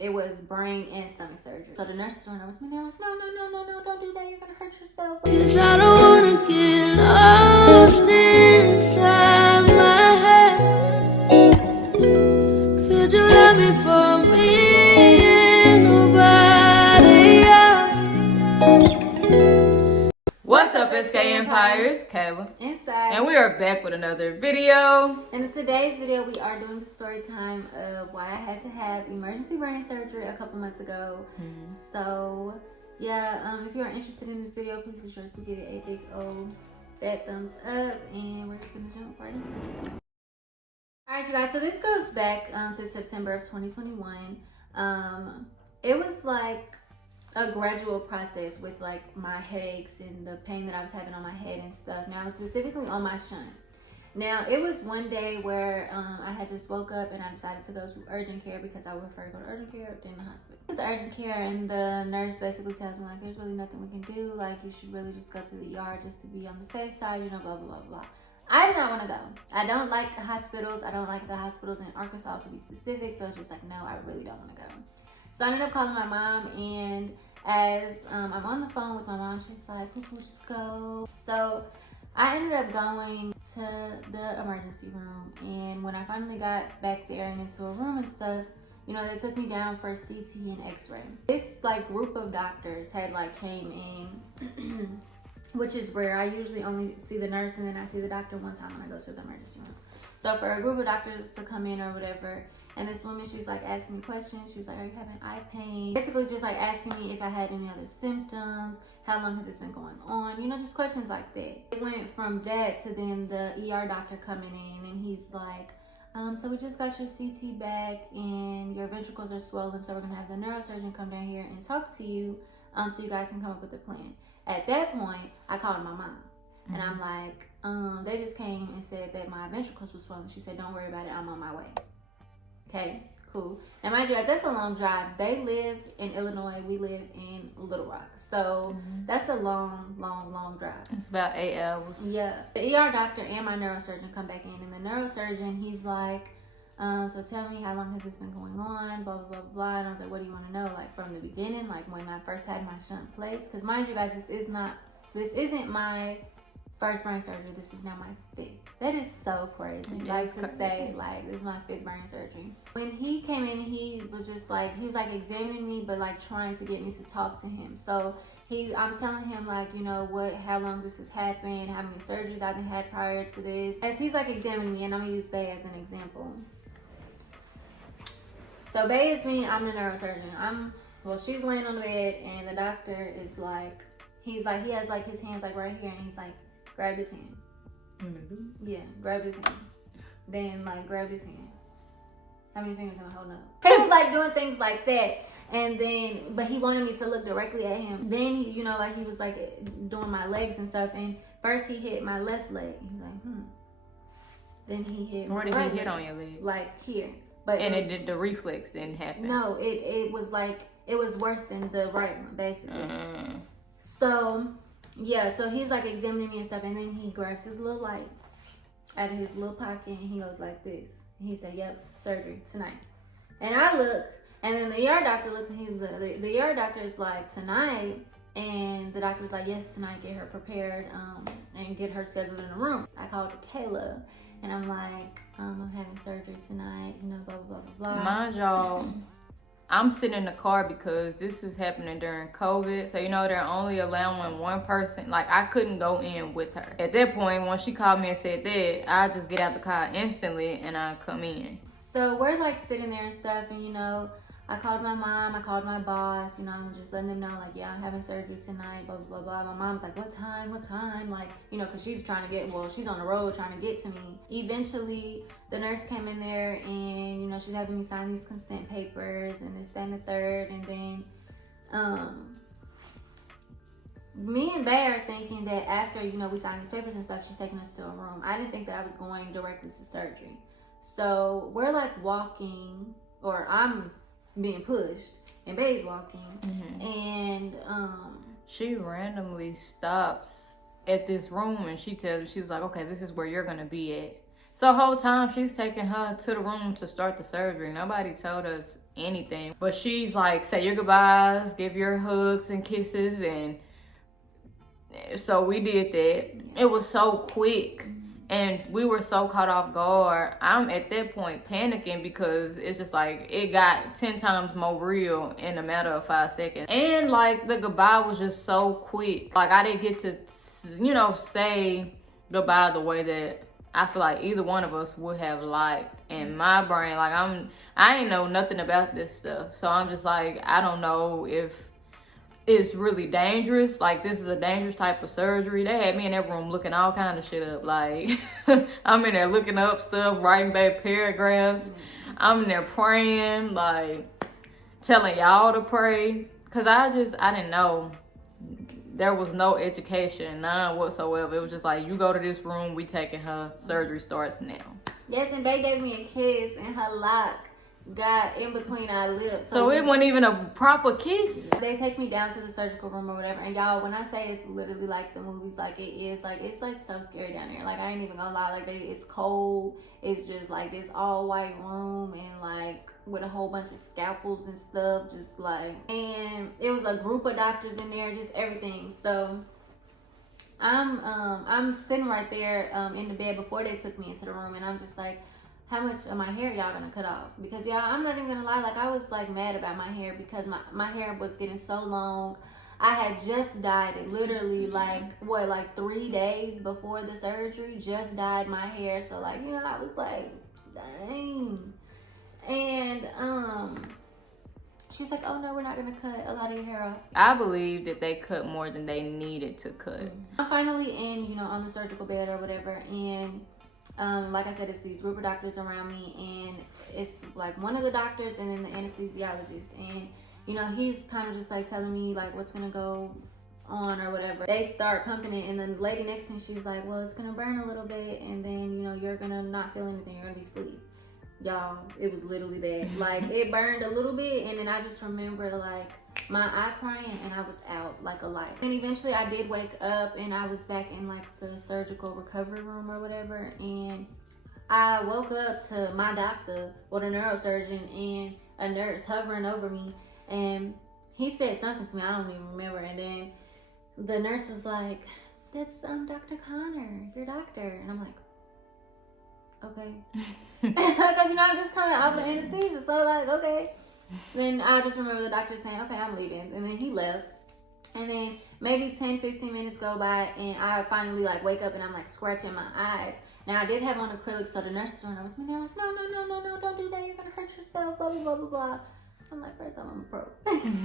It was brain and stomach surgery. So the nurses were nervous. They're like, no, don't do that. You're gonna hurt yourself. 'Cause I don't wanna get lost inside my head. Could you love me for me and nobody else? What's up, SK Empires? Kayla. Inside. And we are back with another video. In today's video, we are doing the story time of why I had to have emergency brain surgery a couple months ago. So, yeah, if you are interested in this video, please be sure to give it a big old fat thumbs up. And we're just going to jump right into it. Alright, you guys, so this goes back to September of 2021. It was like a gradual process with like my headaches and the pain that I was having on my head and stuff. Now, specifically on my shunt. Now, it was one day where I had just woke up and I decided to go to urgent care because I would prefer to go to urgent care than the hospital. The urgent care, and the nurse basically tells me like, there's really nothing we can do. Like, you should really just go to the ER just to be on the safe side, you know, blah, blah, blah, blah. I do not want to go. I don't like hospitals. I don't like the hospitals in Arkansas, to be specific. So it's just like, no, I really don't want to go. So I ended up calling my mom, and as I'm on the phone with my mom, she's like, just go. So I ended up going to the emergency room, and when I finally got back there and into a room and stuff, you know, they took me down for CT and x-ray. This like group of doctors had like came in which is rare. I usually only see the nurse and then I see the doctor one time when I go to the emergency rooms. So for a group of doctors to come in or whatever, and this woman, she's like asking me questions. She was like, are you having eye pain? Basically just like asking me if I had any other symptoms, how long has this been going on, you know, just questions like that. It went from that to then the ER doctor coming in, and he's like, so we just got your CT back and your ventricles are swollen, so we're gonna have the neurosurgeon come down here and talk to you so you guys can come up with a plan. At that point, I called my mom, and I'm like, they just came and said that my ventricles were swollen. She said, don't worry about it, I'm on my way. Okay, cool. Now, mind you, that's a long drive. They live in Illinois, we live in Little Rock. So that's a long drive. It's about 8 hours. Yeah. The ER doctor and my neurosurgeon come back in, and the neurosurgeon, he's like, so tell me, how long has this been going on, blah, blah, blah, blah. And I was like, what do you want to know? Like, from the beginning, like when I first had my shunt placed. Because mind you guys, this isn't my first brain surgery. This is now my 5th. That is so crazy. Like to say, like, this is my 5th brain surgery. When he came in, he was just like, he was like examining me, but like trying to get me to talk to him. So I'm telling him like, you know, how long this has happened, how many surgeries I've had prior to this. As he's like examining me, and I'm gonna use Bay as an example. So Bay is me, I'm the neurosurgeon. She's laying on the bed, and the doctor is like, he has like his hands like right here, and he's like, grab his hand. Yeah, grab his hand. Then like grab his hand. How many fingers am I holding up? He was like doing things like that. And then, but he wanted me to look directly at him. Then, you know, like he was like doing my legs and stuff. And first he hit my left leg. He's like, Then he hit my right leg. Where did he hit on your leg? Like here. But the reflex didn't happen. No, it was like, it was worse than the right one, basically. So, yeah, so he's like examining me and stuff, and then he grabs his little light out of his little pocket, and he goes like this. And he said, yep, surgery tonight. And I look, and then the ER doctor looks, and the ER doctor is like, tonight? And the doctor was like, yes, tonight, get her prepared and get her scheduled in a room. I called Kayla, and I'm like, I'm having surgery tonight, you know, blah, blah, blah, blah. Mind y'all, I'm sitting in the car because this is happening during COVID. So, you know, they're only allowing one person. Like, I couldn't go in with her. At that point, when she called me and said that, I just get out the car instantly and I come in. So we're like sitting there and stuff, and, you know, I called my mom, I called my boss, you know, I'm just letting them know, like, yeah, I'm having surgery tonight, blah, blah, blah, blah. My mom's like, what time? Like, you know, because she's trying to she's on the road trying to get to me. Eventually, the nurse came in there, and, you know, she's having me sign these consent papers and this, that, and the third. And then, me and Bay are thinking that after, you know, we signed these papers and stuff, she's taking us to a room. I didn't think that I was going directly to surgery. So we're like walking, or I'm being pushed, and Bay's walking, and she randomly stops at this room, and she was like, okay, this is where you're gonna be at. So the whole time she's taking her to the room to start the surgery. Nobody told us anything. But she's like, say your goodbyes, give your hugs and kisses, and so we did that. It was so quick. And we were so caught off guard. I'm at that point panicking because it's just like it got 10 times more real in a matter of 5 seconds. And like the goodbye was just so quick. Like I didn't get to, you know, say goodbye the way that I feel like either one of us would have liked. In my brain, like I ain't know nothing about this stuff. So I'm just like, I don't know if it's really dangerous. Like this is a dangerous type of surgery. They had me in that room looking all kind of shit up. Like I'm in there looking up stuff, writing back paragraphs. I'm in there praying, like telling y'all to pray. Cause I didn't know. There was no education, none whatsoever. It was just like, you go to this room, we taking her, surgery starts now. Yes, and they gave me a kiss and her lock got in between our lips. So it wasn't even a proper kiss. They take me down to the surgical room or whatever, and y'all, when I say it's literally like the movies, like it is, like it's like so scary down there. Like I ain't even gonna lie, like it's cold. It's just like this all white room and like with a whole bunch of scalpels and stuff, just like, and it was a group of doctors in there, just everything. So I'm sitting right there in the bed before they took me into the room, and I'm just like, how much of my hair y'all gonna cut off? Because y'all, I'm not even gonna lie, like I was like mad about my hair because my hair was getting so long. I had just dyed it, literally like 3 days before the surgery, just dyed my hair. So like, you know, I was like, dang. And she's like, oh no, we're not gonna cut a lot of your hair off. I believe that they cut more than they needed to cut. I'm finally in, you know, on the surgical bed or whatever, and like I said, it's these group of doctors around me, and it's like one of the doctors and then the anesthesiologist, and you know, he's kind of just like telling me like what's gonna go on or whatever. They start pumping it, and then the lady next to me, she's like, well, it's gonna burn a little bit, and then you know, you're gonna not feel anything, you're gonna be asleep. Y'all, it was literally that. Like it burned a little bit, and then I just remember like my eye crying, and I was out like a light. And eventually I did wake up, and I was back in like the surgical recovery room or whatever, and I woke up to my doctor, well, the neurosurgeon, and a nurse hovering over me, and he said something to me, I don't even remember, and then the nurse was like, that's Dr. Connor, your doctor, and I'm like, okay. Because you know, I'm just coming off of anesthesia, so like, okay. Then I just remember the doctor saying, okay, I'm leaving, and then he left. And then maybe 10-15 minutes go by, and I finally like wake up, and I'm like scratching my eyes. Now I did have on acrylic, so the nurses were with me, they're like, no, don't do that, you're gonna hurt yourself, blah blah blah blah blah. I'm like, first I'm a pro.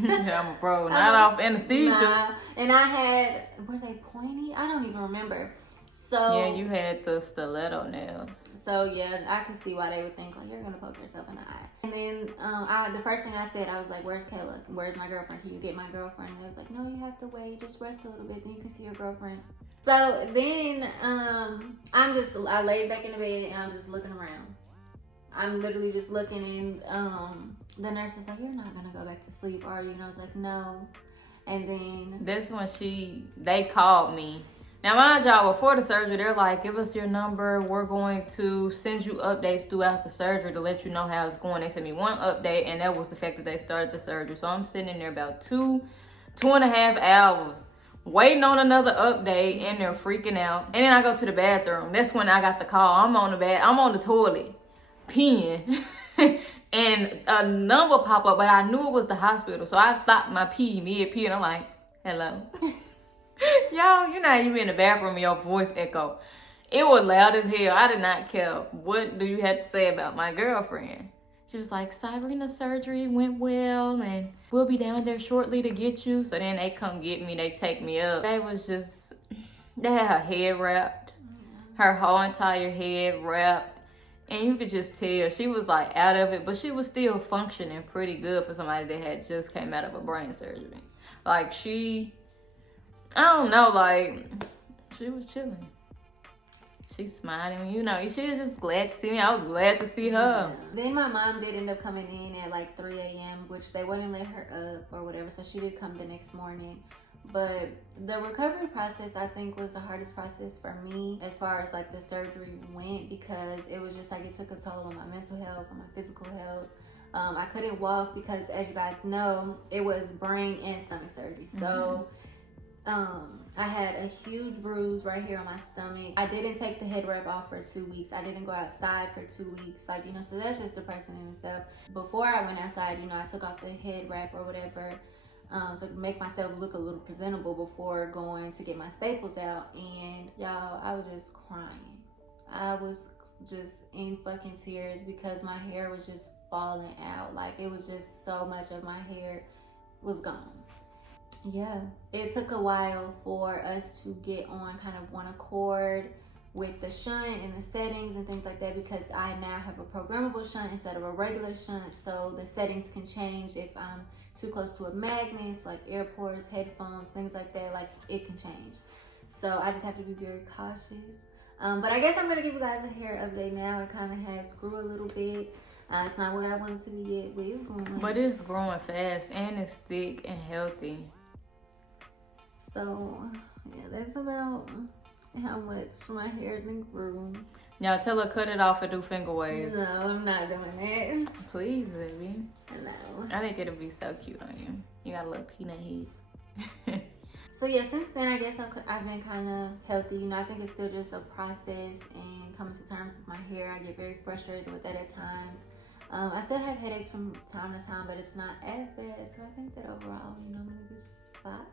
Yeah, I'm a pro, not off anesthesia. Nah. And I had, were they pointy? I don't even remember. So yeah, you had the stiletto nails. So yeah, I could see why they would think like, you're gonna poke yourself in the eye. And then the first thing I said, I was like, where's Kayla? Where's my girlfriend? Can you get my girlfriend? And they was like, no, you have to wait, just rest a little bit, then you can see your girlfriend. So then I laid back in the bed, and I'm just looking around. I'm literally just looking, and the nurse is like, you're not gonna go back to sleep, are you? And I was like, no. And then that's when they called me. Now, mind y'all, before the surgery, they're like, give us your number. We're going to send you updates throughout the surgery to let you know how it's going. They sent me one update, and that was the fact that they started the surgery. So I'm sitting in there about 2.5 hours waiting on another update, and they're freaking out. And then I go to the bathroom. That's when I got the call. I'm on the toilet, peeing. And a number pop up, but I knew it was the hospital. So I stopped my mid-pee, and I'm like, hello. Y'all, you know, you be in the bathroom and your voice echo. It was loud as hell. I did not care. What do you have to say about my girlfriend? She was like, Cyrena's surgery went well, and we'll be down there shortly to get you. So then they come get me. They take me up. They had her head wrapped. Her whole entire head wrapped. And you could just tell she was like out of it, but she was still functioning pretty good for somebody that had just came out of a brain surgery. Like I don't know, like, she was chilling. She's smiling, you know, she was just glad to see me. I was glad to see her. Yeah. Then my mom did end up coming in at like 3 a.m., which they wouldn't let her up or whatever, so she did come the next morning. But the recovery process, I think, was the hardest process for me as far as like the surgery went, because it was just like it took a toll on my mental health, on my physical health. I couldn't walk because, as you guys know, it was brain and stomach surgery. So I had a huge bruise right here on my stomach. I didn't take the head wrap off for 2 weeks. I didn't go outside for 2 weeks. Like, you know, so that's just depressing in itself. Before I went outside, you know, I took off the head wrap or whatever, so to make myself look a little presentable before going to get my staples out. And y'all, I was just crying. I was just in fucking tears because my hair was just falling out. Like, it was just so much of my hair was gone. Yeah, it took a while for us to get on kind of one accord with the shunt and the settings and things like that, because I now have a programmable shunt instead of a regular shunt, so the settings can change if I'm too close to a magnet, so like airports, headphones, things like that, like it can change. So I just have to be very cautious. But I guess I'm gonna give you guys a hair update now. It kind of has grew a little bit. It's not where I want it to be yet, but it's growing. But it's growing fast and it's thick and healthy. So yeah, that's about how much my hair done grew. Y'all tell her cut it off and do finger waves. No, I'm not doing that. Please, baby. No. I think it'll be so cute on you. You got a little peanut head. So yeah, since then, I guess I've been kind of healthy. You know, I think it's still just a process and coming to terms with my hair. I get very frustrated with that at times. I still have headaches from time to time, but it's not as bad. So I think that overall, you know, I'm in a good spot.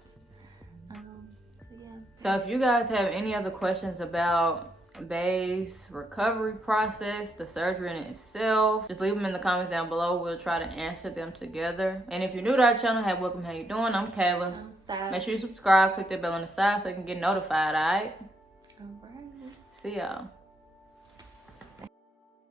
So yeah. So if you guys have any other questions about Bay's recovery process, the surgery in itself, just leave them in the comments down below. We'll try to answer them together. And if you're new to our channel, hey, welcome. How you doing? I'm Kayla. I'm sad. Make sure you subscribe, click that bell on the side so you can get notified, alright? Alright. See y'all.